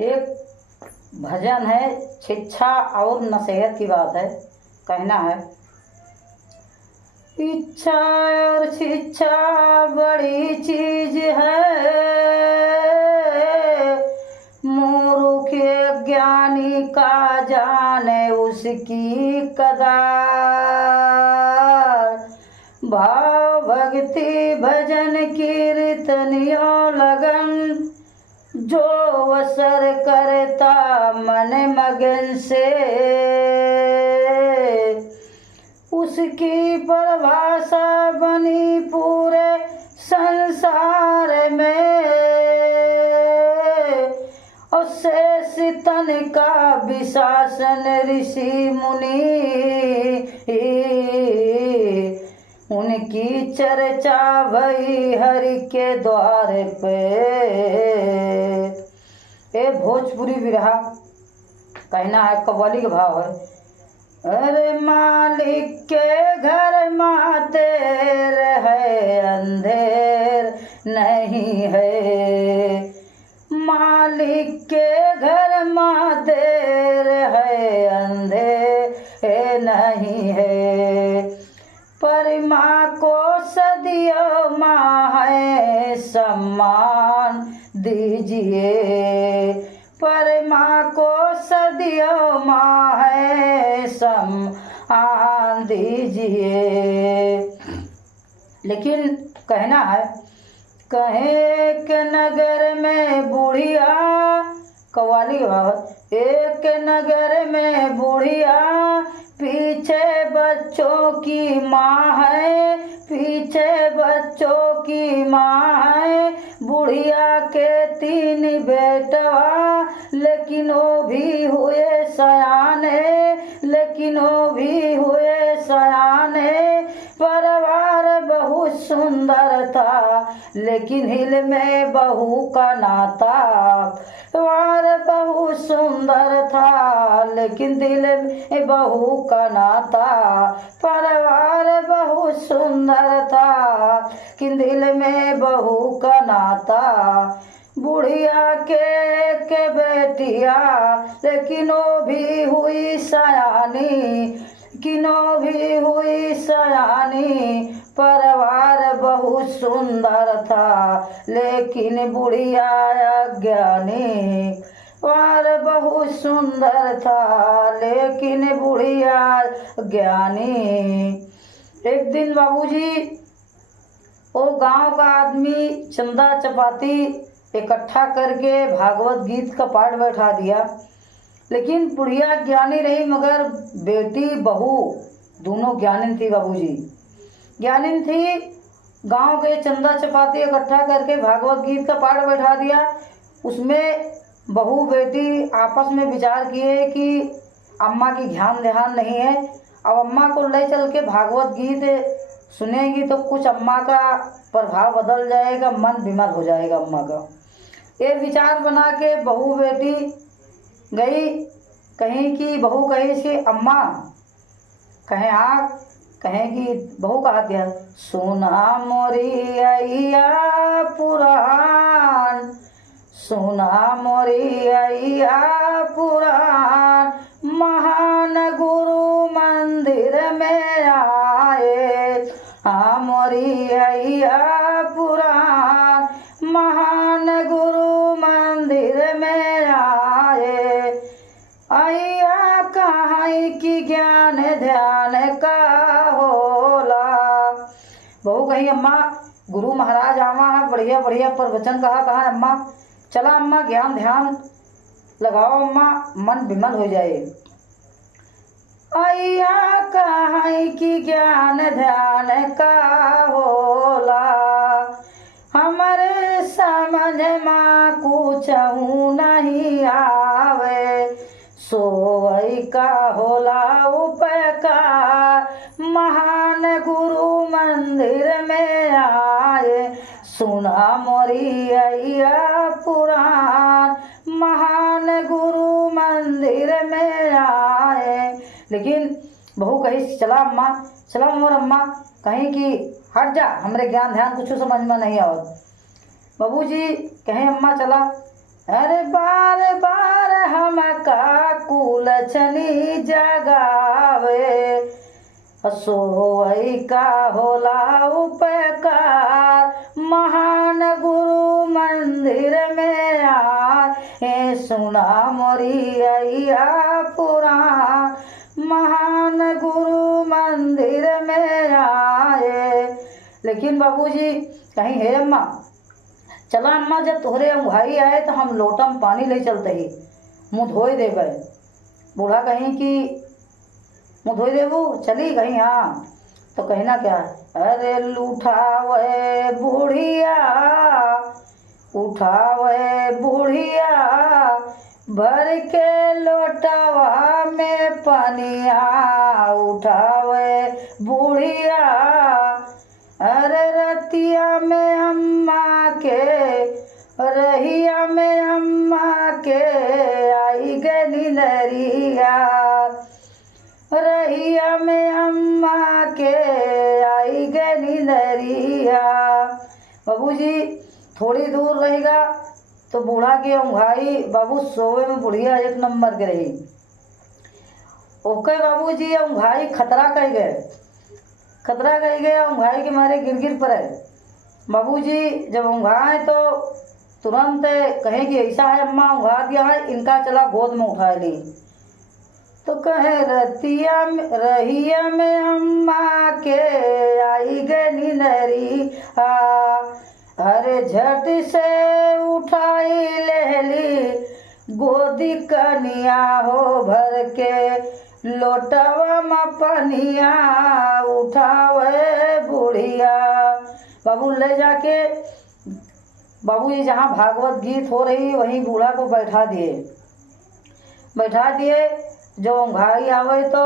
एक भजन है, शिक्षा और नसीहत की बात है। कहना है, इच्छा और शिक्षा बड़ी चीज है, मूर्ख ज्ञानी का जाने उसकी कदार। भाव भक्ति भजन कीर्तनियों लगन, जो असर करता मन मगन से, उसकी परिभाषा बनी पूरे संसार में। और शेष तन का विशासन ऋषि मुनि, उनकी चर्चा भई हरि के द्वार पे। ए भोजपुरी विरहा। कहना है, कव्वाली का भाव है, अरे मालिक के घर में देर है, अंधेर नहीं है। मालिक के घर में देर है, अंधेर नहीं है। पर माँ को सदियों माँ है, सम्मान दीजिए। पर माँ को सदियों माँ है, सम्मान दीजिए। लेकिन कहना है, कहे के नगर में बुढ़िया, कव्वाली भाव, एक नगर में बुढ़िया, पीछे बच्चों की माँ है, पीछे बच्चों की माँ है। बुढ़िया के 3 बेटवा, लेकिन वो भी हुए सयाने, लेकिन वो भी हुए सयाने। परिवार बहुत सुंदर था, लेकिन हिल में बहू का नाता। परिवार बहुत सुंदर था, लेकिन दिल में बहू का नाता। परिवार बहुत सुंदर था, लेकिन दिल में बहू का नाता। बुढ़िया के बेटिया, लेकिन वो भी हुई सयानी, लेकिन वो भी हुई सयानी। परिवार बहुत सुंदर था, लेकिन बुढ़िया अज्ञानी। परिवार बहुत सुंदर था, लेकिन बुढ़िया ज्ञानी। एक दिन बाबूजी वो गांव का आदमी चंदा चपाती इकट्ठा करके भागवत गीत का पाठ बैठा दिया। लेकिन बुढ़िया ज्ञानी रही, मगर बेटी बहू दोनों ज्ञानी थी। बाबूजी ज्ञानी थी, गांव के चंदा चपाती इकट्ठा करके भागवत गीत का पाठ बैठा दिया। उसमें बहू बेटी आपस में विचार किए कि अम्मा की ध्यान नहीं है, अब अम्मा को ले चल के भागवत गीत सुनेगी तो कुछ अम्मा का प्रभाव बदल जाएगा, मन बीमार हो जाएगा अम्मा का। ये विचार बना के बहू बेटी गई। कहीं की बहू कही कि अम्मा, कहें हाँ, कहें कि बहू कहा क्या, सुना मोरी अय्या पुराण, सुना मोरी अय्या पुराण। महान गुरु मंदिर में आए, हाँ मोरी अय्या पुराण। महान गुरु मंदिर में आए, अय्या कहाँ की ज्ञान ध्यान का होला। बहू कही, अम्मा गुरु महाराज आवा है, बढ़िया बढ़िया प्रवचन कहा है अम्मा, चला अम्मा ज्ञान ध्यान लगाओ अम्मा, मन विमल हो जाए। अय्या कहाँ की ज्ञान ध्यान का होला, हमारे समझ माँ कुछ नहीं आवे। सोई का होला उपकार, महान गुरु मंदिर में आए। सुना मोरी अय्या पुराण, महान गुरु मंदिर में आए। लेकिन बहू कही, चला अम्मा, चला मोर अम्मा, कहीं कि हट जा, हमरे ज्ञान ध्यान कुछ समझ में नहीं आवत। बाबूजी कहें अम्मा चला, अरे बार बार अछनी जगावे, सोई का होला उपकार, महान गुरु मंदिर में आए, सुना मोरी अय्या पुराण, महान गुरु मंदिर में आए। लेकिन बाबूजी कहीं है अम्मा, चला अम्मा जब तोहरे भाई आए तो हम लोटम पानी ले चलते ही, मुँह धोए देवे। बूढ़ा कहीं कि मुँह धोई देबू, चली कहीं हाँ, तो कहना क्या, अरे उठावे बुढ़िया, उठावे बुढ़िया, भर के लोटवा में पनिया, उठावे बुढ़िया, अरे रतिया में अम्मा के, रहिया में अम्मा के, आई गली नरिया, रहिया में अम्मा के, आई गली नरिया। बाबूजी थोड़ी दूर रहेगा तो बूढ़ा की ओंघाई, बाबू सोवे में बुढ़िया एक नंबर के रही। ओके बाबूजी ओंघाई खतरा कह गए, खतरा कह गया, ओंघाई के मारे गिर गिर पड़े। बाबूजी जब ओंघाए तो तुरंत कहे कि ऐसा है अम्मा ओंघा दिया है, इनका चला गोद में उठा ली। तो कहे रतिया रहिया में अम्मा के, आई गली नरिया, अरे झट से उठाई ले ली, गोदी कनिया हो भर के, लोटवा में पनिया, उठावे बुढ़िया। बाबू ले जाके बाबूजी जहाँ भागवत गीत हो रही वहीं बूढ़ा को बैठा दिए, बैठा दिए। जो ओंघाई आवे तो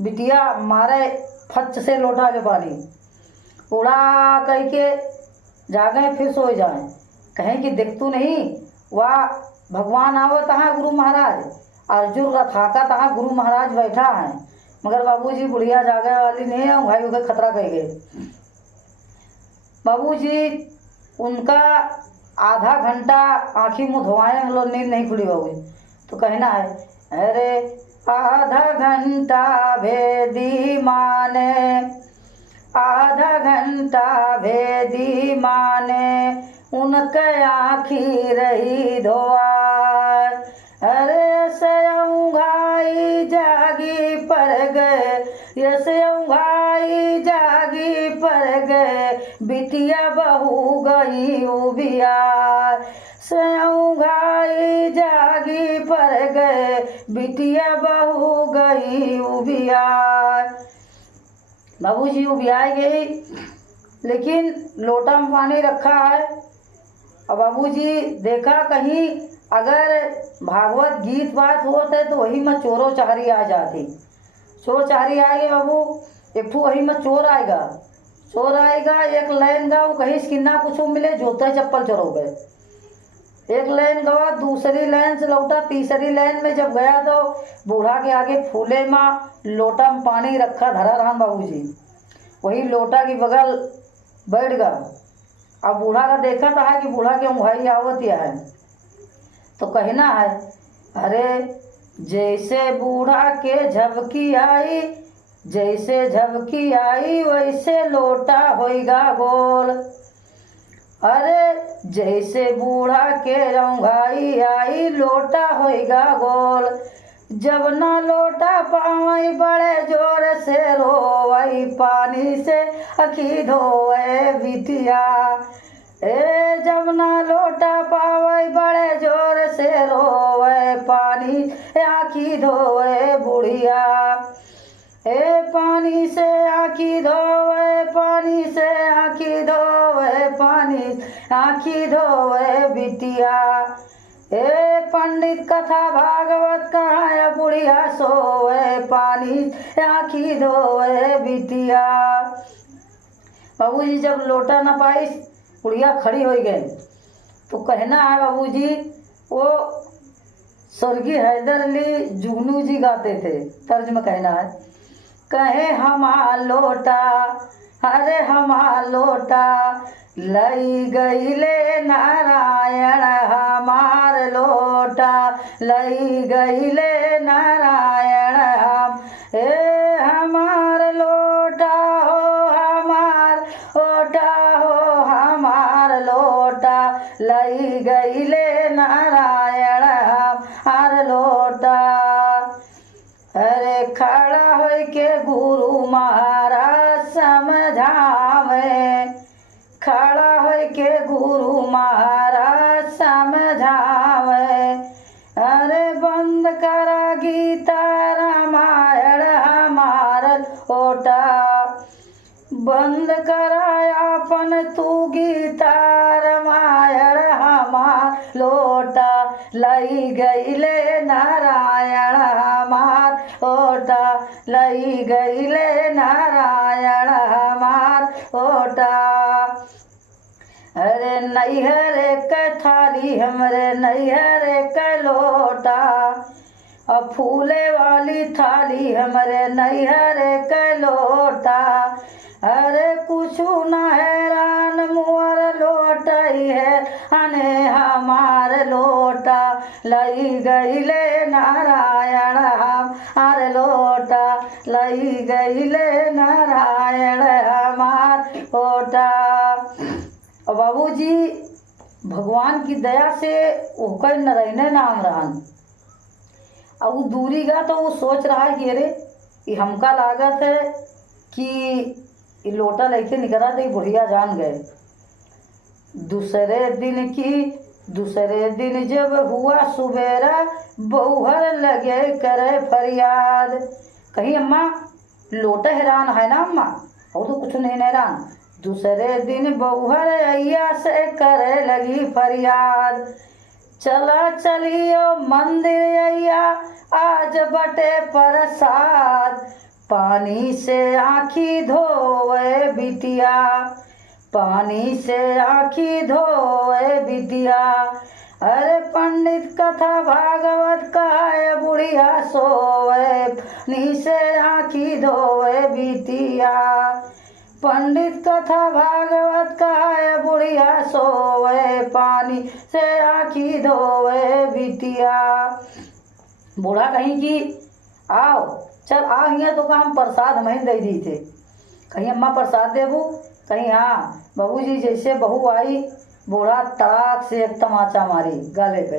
बिटिया मारे फच से लोटा के पानी, उड़ा कह के जागे फिर सो जाए। कहें कि देख तू नहीं, वाह भगवान आवो तहाँ गुरु महाराज, अर्जुन रथाका तहाँ गुरु महाराज बैठा है। मगर बाबूजी बुढ़िया जागे वाली नहीं है, ओंघाई उनका खतरा कह गए। बाबूजी उनका आधा घंटा आँखी मुँह धोआए, हम लोग नींद नहीं खुली बाबूजी। तो कहना है, अरे आधा घंटा भेदी माने, आधा घंटा भेदी माने, उनके आँखी रही धोआर, अरे से ओंघाई जागी पर गए, ऐसे ओंघाई जागी पर गए, बिटिया बहू गई उबियार, से ओंघाई जागी पर गए, बिटिया बहू गई उबियार। बाबूजी उबियाई गई, लेकिन लोटा में पानी रखा है। और बाबूजी देखा कहीं अगर भागवत गीत बात होता है तो वही में चोरों चारी आ जाती, चोर चारी आएगी बाबू, एक ठू वही में चोर आएगा, चोर आएगा एक लाइन गाओ, कहीं स्किन्ना कुछ मिले जूते चप्पल चोरों गए, एक लाइन गवा, दूसरी लाइन से लौटा, तीसरी लाइन में जब गया तो बूढ़ा के आगे फूले माँ लोटा में पानी रखा धरा रहा बाबूजी, वही लोटा की बगल बैठ गया। अब बूढ़ा का देखा था है कि बूढ़ा के ओंघाई आवत है। तो कहना है, अरे जैसे बूढ़ा के झपकी आई, जैसे झपकी आई वैसे लोटा होएगा गोल, अरे जैसे बूढ़ा के ओंघाई आई लोटा होएगा गोल, जब ना लोटा पावई बड़े जोर से रोवई, पानी से अखी धोए बिटिया, ए जब ना लोटा पावई बड़े जोर से रोवे, पानी आँखी धोए बुढ़िया, ए पानी से आँखी धोवे, पानी से आँखी धोवे, पानी आँखी धोवे बिटिया, ए पंडित कथा भागवत कहाँ बुढ़िया सोवे, पानी आँखी धोवे बिटिया। बाबूजी जब लोटा न पाई बुढ़िया खड़ी हो गई। तो कहना है बाबूजी, वो स्वर्गीय हैदर अली जुगनू जी गाते थे, तर्ज में कहना है, कहे हमा लोटा, अरे हमा लोटा, लई गईले नारायण हमार लोटा, लई गईले नारायण हम ए हमार लोटा हो हमार ओटा हो हमार लोटा, लई गईले नारायण हमार लोटा। अरे खड़ा होय के गुरु महाराज समझावे, खड़ा होय के गुरु महाराज समझावे। अरे बंद करा गीता रामायण हमार लोटा, बंद करा अपन तू गीता रामायण हमार लोटा, लई गईले नारायण हमार लोटा, लई गईले नारायण हमार लोटा। अरे नैहर के थाली हमरे नैहर के लोटा, अब फूले वाली थाली हमरे नैहर के लोटा। अरे कुछ न हैरान मुअर लोटई है अने हमार लोटा, लई गईले नारायण हमार लोटा, लई गईले नारायण हमार लोटा। और बाबूजी भगवान की दया से ओकर नरैने नाम रहन। अब वो दूरी गा तो वो सोच रहा है कि अरे ये हमका लागत है कि ये लोटा लेके निकला तो बुढ़िया जान गए। दूसरे दिन जब हुआ सुबेरा बौहर लगे करे फरियाद, कहीं अम्मा लोटा हैरान है ना अम्मा, और तो कुछ नहीं हैरान। दूसरे दिन बौहर अय्या से करे लगी फरियाद, चला चलियो मंदिर अय्या आज बटे प्रसाद, पानी से आँखी धोवे बिटिया, पानी से आँखी धोवे बिटिया। अरे पंडित कथा भागवत कहे बुढ़िया सोवे, पानी से आँखी धोवे बिटिया, पंडित कथा भागवत कहे बुढ़िया सोवे, पानी से आँखी धोवे बिटिया। बूढ़ा कहीं कि आओ चल आ हिया तो काम प्रसाद हमें दे दी थे, कहीं अम्मा प्रसाद देबू, कहीं हाँ बहू जी जैसे बहू आई बूढ़ा तड़ाक से एक तमाचा मारी गले पे,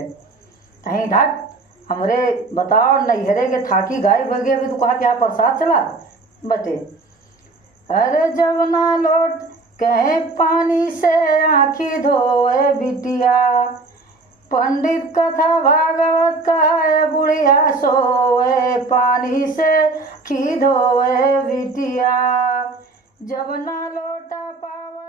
कहीं ढक हमरे बताओ नैहरे के थाकी गाय बगे अभी तो कहा क्या प्रसाद चला बटे। अरे जब ना लौट कहे पानी से आँखी धोए बिटिया, पंडित कथा भागवत कहे बुढ़िया सोए, पानी से आँखी धोए बिटिया। जब ना लौटा पावा